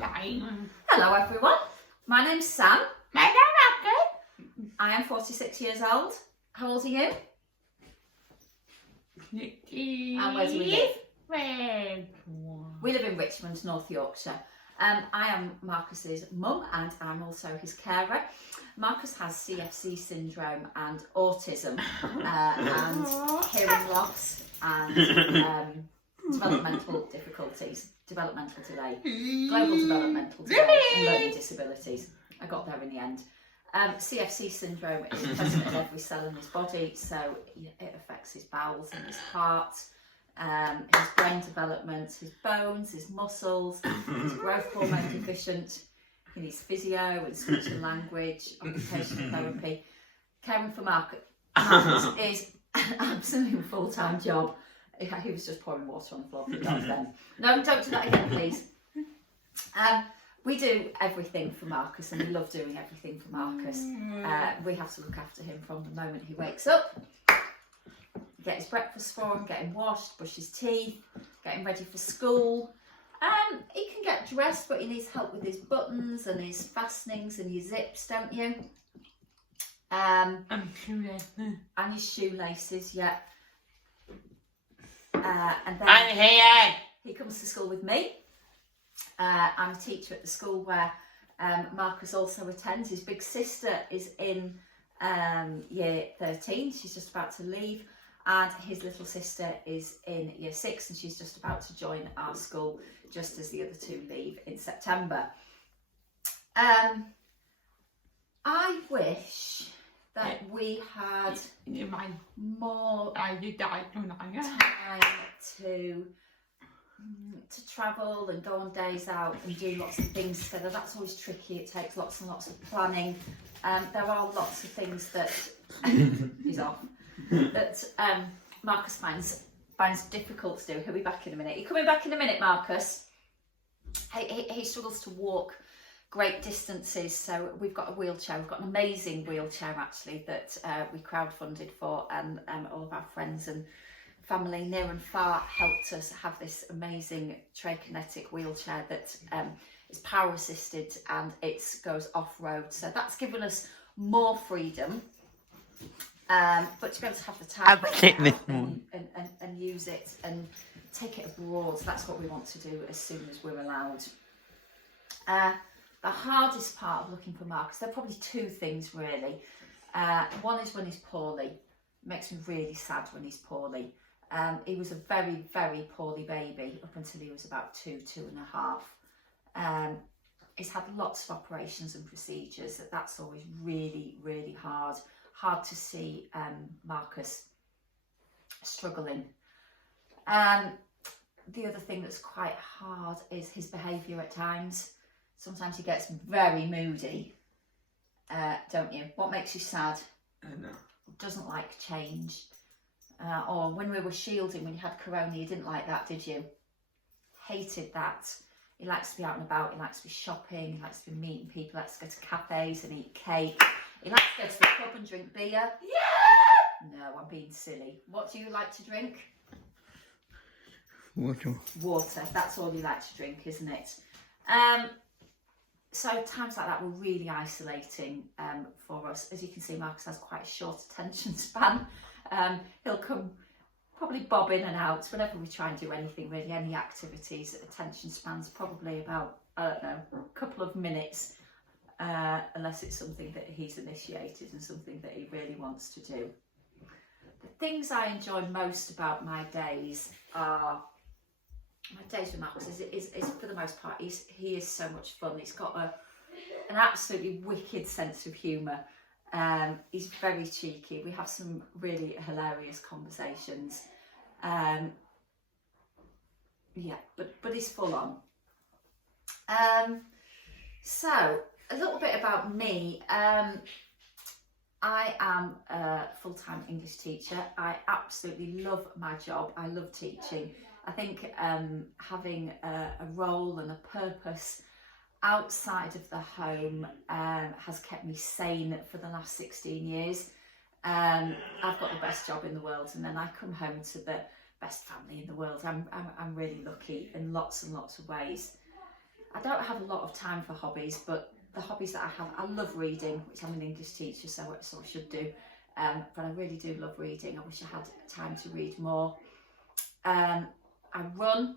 Hello everyone, my name's Sam. My name I am 46 years old. How old are you? And where do we live? We live in Richmond, North Yorkshire. I am Marcus's mum and I'm also his carer. Marcus has CFC syndrome and autism and hearing loss and developmental difficulties, developmental delay, global developmental delay and learning disabilities. I got there in the end. CFC syndrome is present in every cell in his body, so it affects his bowels and his heart, his brain development, his bones, his muscles. He's growth hormone deficient. He needs physio and speech and language, occupational therapy. Caring for Marcus is an absolute full-time job. He was just pouring water on the floor for the dogs then. No, don't do that again, please. We do everything for Marcus and we love doing everything for Marcus. We have to look after him from the moment he wakes up, get his breakfast for him, get him washed, brush his teeth, get him ready for school. He can get dressed, but he needs help with his buttons and his fastenings and his zips, don't you? And his shoelaces, yeah. And then I'm here. He comes to school with me. I'm a teacher at the school where Marcus also attends. His big sister is in year 13. She's just about to leave. And his little sister is in year 6 and she's just about to join our school just as the other two leave in September. I wish that we had more time to travel and go on days out and do lots of things together. That's always tricky. It takes lots and lots of planning. There are lots of things that he's off that Marcus finds difficult to do. He'll be back in a minute. Are you coming back in a minute, Marcus? He struggles to walk great distances, so we've got a wheelchair. We've got an amazing wheelchair actually that we crowdfunded for, and all of our friends and family near and far helped us have this amazing Trakinetic wheelchair that is power assisted and it goes off-road, so that's given us more freedom, but to be able to have the time and use it and take it abroad, that's what we want to do as soon as we're allowed. The hardest part of looking for Marcus, there are probably two things really. One is when he's poorly. It makes me really sad when he's poorly. He was a very, very poorly baby up until he was about 2.5. He's had lots of operations and procedures. That's always really, really hard to see Marcus struggling. The other thing that's quite hard is his behaviour at times. Sometimes he gets very moody, don't you? What makes you sad? No. Doesn't like change. Or when we were shielding, when you had corona, you didn't like that, did you? Hated that. He likes to be out and about, he likes to be shopping, he likes to be meeting people, he likes to go to cafes and eat cake. He likes to go to the pub and drink beer. Yeah! No, I'm being silly. What do you like to drink? Water. Water, that's all you like to drink, isn't it? So times like that were really isolating for us. As you can see, Marcus has quite a short attention span. He'll come probably bob in and out whenever we try and do anything really, any activities. Attention span's probably about, I don't know, a couple of minutes, unless it's something that he's initiated and something that he really wants to do. The things I enjoy most about my days with Marcus is for the most part, he is so much fun. He's got an absolutely wicked sense of humour. He's very cheeky. We have some really hilarious conversations. Yeah, but he's full on. So a little bit about me. I am a full-time English teacher. I absolutely love my job. I love teaching. I think having a role and a purpose outside of the home has kept me sane for the last 16 years. I've got the best job in the world, and then I come home to the best family in the world. I'm really lucky in lots and lots of ways. I don't have a lot of time for hobbies, but the hobbies that I have, I love reading, which I'm an English teacher, so I should do. But I really do love reading. I wish I had time to read more. I run.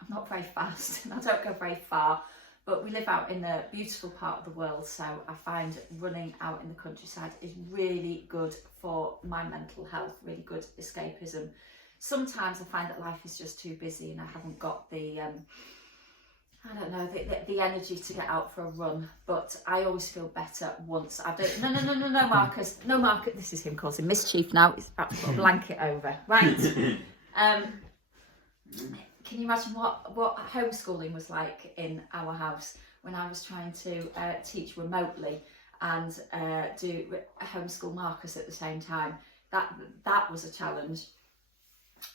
I'm not very fast and I don't go very far, but we live out in a beautiful part of the world, so I find running out in the countryside is really good for my mental health, really good escapism. Sometimes I find that life is just too busy and I haven't got the I don't know, the energy to get out for a run, but I always feel better once I've done. No, Marcus, no, Marcus. This is him causing mischief now. He's about to put a blanket over. Right. Can you imagine what homeschooling was like in our house when I was trying to teach remotely and do homeschool Marcus at the same time? That was a challenge.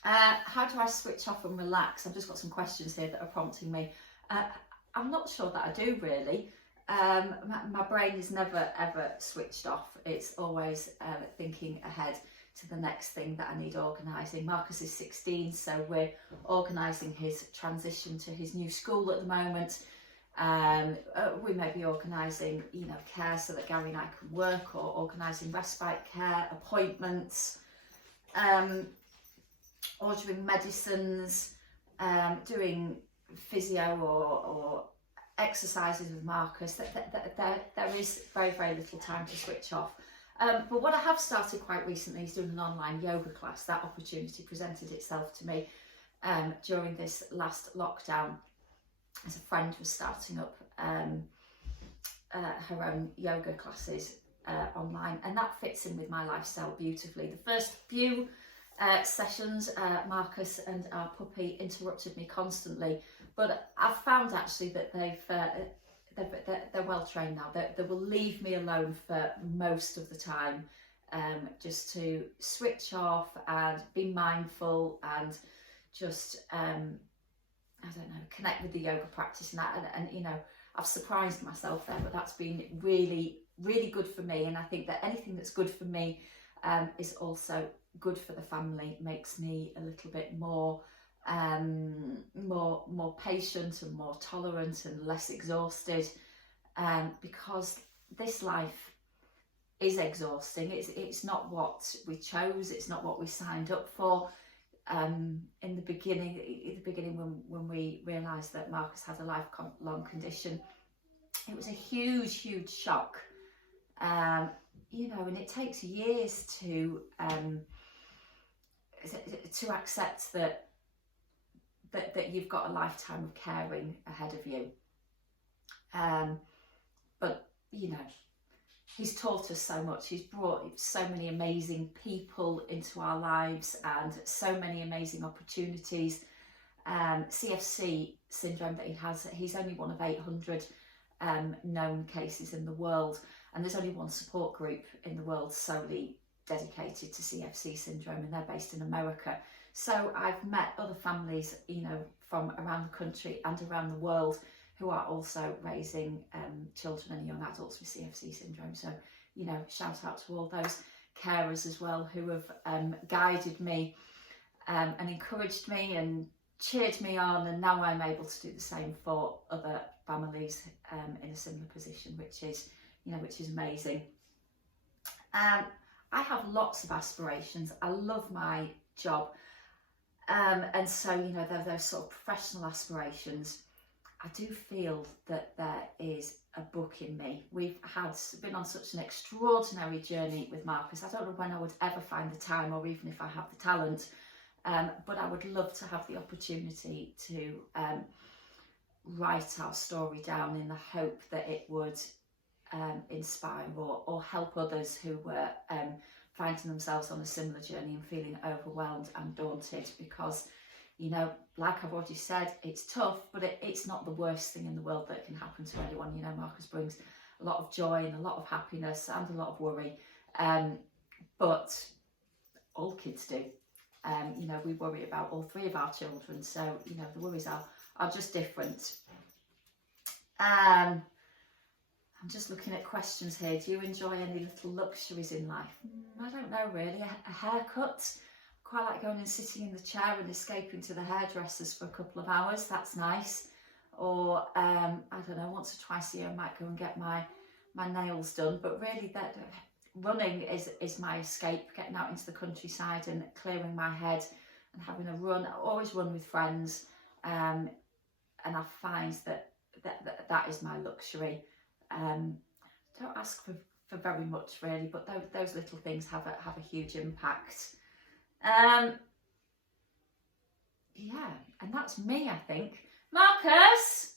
How do I switch off and relax? I've just got some questions here that are prompting me. I'm not sure that I do really. My brain is never ever switched off. It's always thinking ahead to the next thing that I need organising. Marcus is 16, so we're organising his transition to his new school at the moment. We may be organising, care so that Gary and I can work, or organising respite care, appointments, ordering medicines, doing physio or exercises with Marcus. There is very, very little time to switch off. But what I have started quite recently is doing an online yoga class. That opportunity presented itself to me during this last lockdown, as a friend was starting up her own yoga classes online, and that fits in with my lifestyle beautifully. The first few sessions, Marcus and our puppy interrupted me constantly, but I've found actually that they're well trained now. They will leave me alone for most of the time, just to switch off and be mindful and just I don't know, connect with the yoga practice and that, and I've surprised myself there, but that's been really, really good for me. And I think that anything that's good for me is also good for the family. Makes me a little bit more patient and more tolerant and less exhausted, because this life is exhausting. It's not what we chose, it's not what we signed up for. In the beginning when we realised that Marcus had a lifelong condition, it was a huge shock, and it takes years to accept that you've got a lifetime of caring ahead of you. But he's taught us so much. He's brought so many amazing people into our lives and so many amazing opportunities. CFC syndrome that he has, he's only one of 800 known cases in the world, and there's only one support group in the world solely dedicated to CFC syndrome, and they're based in America. So I've met other families, from around the country and around the world, who are also raising children and young adults with CFC syndrome. So, shout out to all those carers as well who have guided me and encouraged me and cheered me on, and now I'm able to do the same for other families in a similar position, which is amazing. I have lots of aspirations. I love my job, and so they're those sort of professional aspirations. I do feel that there is a book in me. We've been on such an extraordinary journey with Marcus. I don't know when I would ever find the time, or even if I have the talent, but I would love to have the opportunity to write our story down in the hope that it would inspire or help others who were finding themselves on a similar journey and feeling overwhelmed and daunted, because like I've already said, it's tough, but it's not the worst thing in the world that can happen to anyone. Marcus brings a lot of joy and a lot of happiness and a lot of worry, but all kids do. We worry about all three of our children, so the worries are just different. I'm just looking at questions here. Do you enjoy any little luxuries in life? I don't know really. A haircut. Quite like going and sitting in the chair and escaping to the hairdressers for a couple of hours. That's nice. or I don't know, once or twice a year I might go and get my nails done. But really, that running is my escape, getting out into the countryside and clearing my head and having a run. I always run with friends, and I find that is my luxury. Don't ask for very much really, but those little things have a huge impact. Yeah, and that's me, I think. Marcus!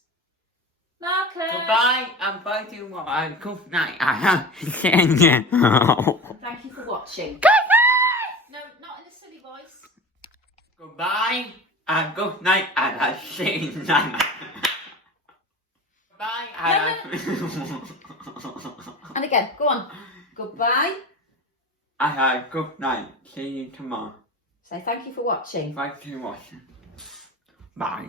Goodbye and bye to you all. And good night. I have seen you. Thank you for watching. No, not in a silly voice. Goodbye and good night. And I've seen you. Goodbye And again, go on. Goodbye. I had good night. See you tomorrow. Say thank you for watching. Thank you for watching. Bye.